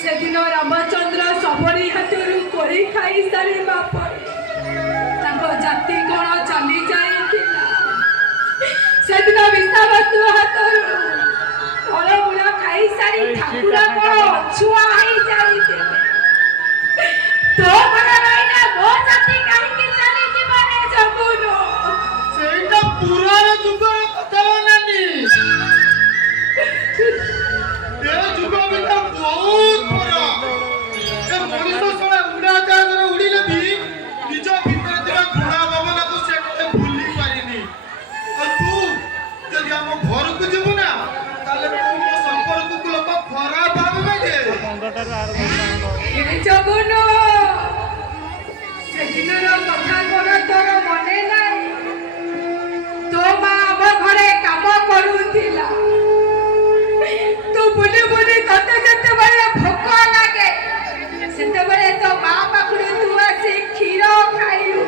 सेदिन रामचंद्र सबरी हाथरू कोड़ी खाई सारिबा पर ताको जाति कोण चली जाइथिला सेदिन विसावतु हाथरू फल मुला खाई सारी ठाकुरा कोण छुआ आई जाइथिले तो मन रहिना मो जाति काई के चली जीवने जगुनो सेटा पुराण जुगर कथा नानी ए जुगर बिना बहुत बड़ा ए मनुष्य सडा उडा जागर उडीले भी निज भीतर थिबा गुणा भावना को से भूली पारिनी और तू जदि हम घर को जीवु ना ताले तू मो संपर्क को लोक खराब भाबे जे 15 टार आरंभ ए जगुनो सेदिनर कथा कोन तोर मने नाही तो मा अब घरे काम करूथिला तू बुली बुली तते जते बळे भोक लागे सेते बळे तो मा पाखुरे तू आसी क्षीर खाइलु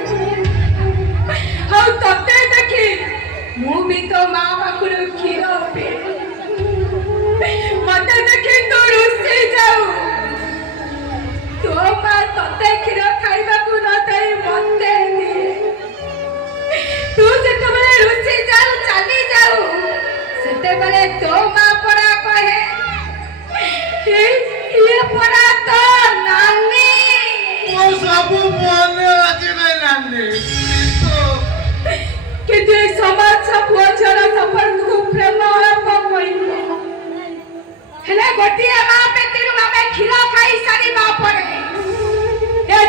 हौ तते देखि मु भी तो मा पाखुरे क्षीर पी मते देखि तू रुसी जाऊ तो मा तते क्षीर खाइबा को न तई मते दिए तू जते बळे रुसी जाऊ चली जाऊ सेते बळे तो मा पड़ा कहे ये पड़ा तो नानी ओ सब मने आजे नानी तो कि जे समाज सब वचरा सफर को प्रेम को कोइलो हेले गोटिया मां पे तिरु मां खिला खाई सारी मां पड़े ए